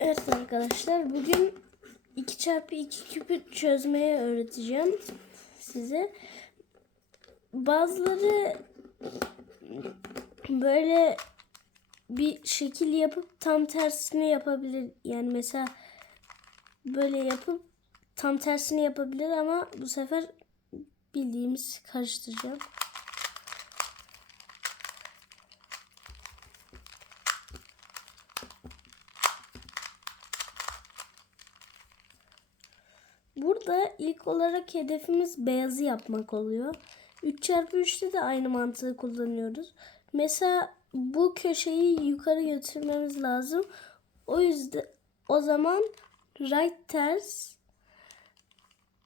Evet arkadaşlar bugün 2 çarpı 2 küpü çözmeye öğreteceğim size. Bazıları böyle bir şekil yapıp tam tersini yapabilir. Yani mesela böyle yapıp tam tersini yapabilir ama bu sefer bildiğimiz karıştıracağım. Burada ilk olarak hedefimiz beyazı yapmak oluyor. 3 çarpı 3'te de aynı mantığı kullanıyoruz. Mesela bu köşeyi yukarı götürmemiz lazım. O yüzden o zaman right ters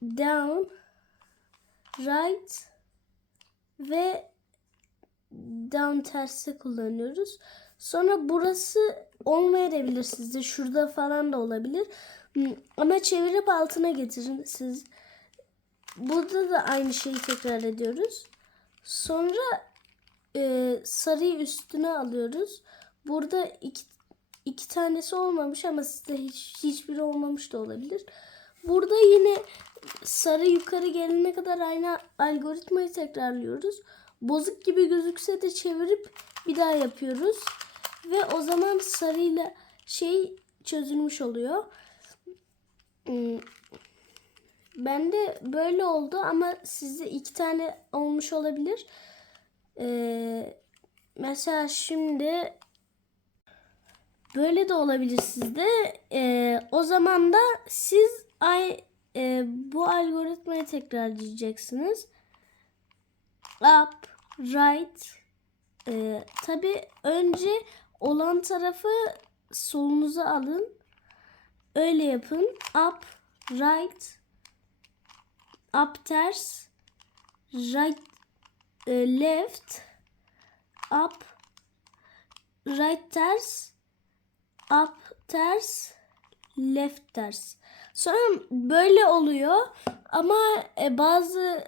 down right ve down tersi kullanıyoruz. Sonra burası olmayabilir sizde. Şurada falan da olabilir. Ama çevirip altına getirin siz. Burada da aynı şeyi tekrar ediyoruz. Sonra e, sarıyı üstüne alıyoruz. Burada iki, iki tanesi olmamış ama sizde hiç, hiçbiri olmamış da olabilir. Burada yine sarı yukarı gelene kadar aynı algoritmayı tekrarlıyoruz. Bozuk gibi gözükse de çevirip bir daha yapıyoruz. Ve o zaman sarıyla şey çözülmüş oluyor. Hmm, Bende böyle oldu ama sizde iki tane olmuş olabilir. Ee, mesela şimdi böyle de olabilir sizde. Ee, o zaman da siz ay e, bu algoritmayı tekrarlayacaksınız. Up, right. Ee, Tabi önce olan tarafı solunuza alın. Öyle yapın. Up, right, up ters, right, e, left, up, right ters, up ters, left ters. Sonra böyle oluyor ama e, bazı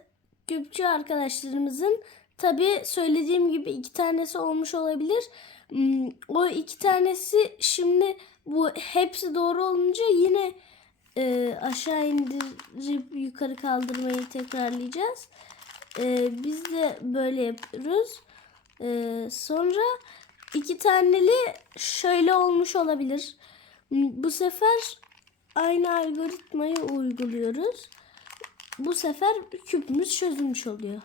küpçü arkadaşlarımızın tabi söylediğim gibi iki tanesi olmuş olabilir. Hmm, O iki tanesi şimdi bu hepsi doğru olunca yine e, aşağı indirip yukarı kaldırmayı tekrarlayacağız. E, biz de böyle yapıyoruz. E, sonra iki taneli şöyle olmuş olabilir. Bu sefer aynı algoritmayı uyguluyoruz. Bu sefer küpümüz çözülmüş oluyor.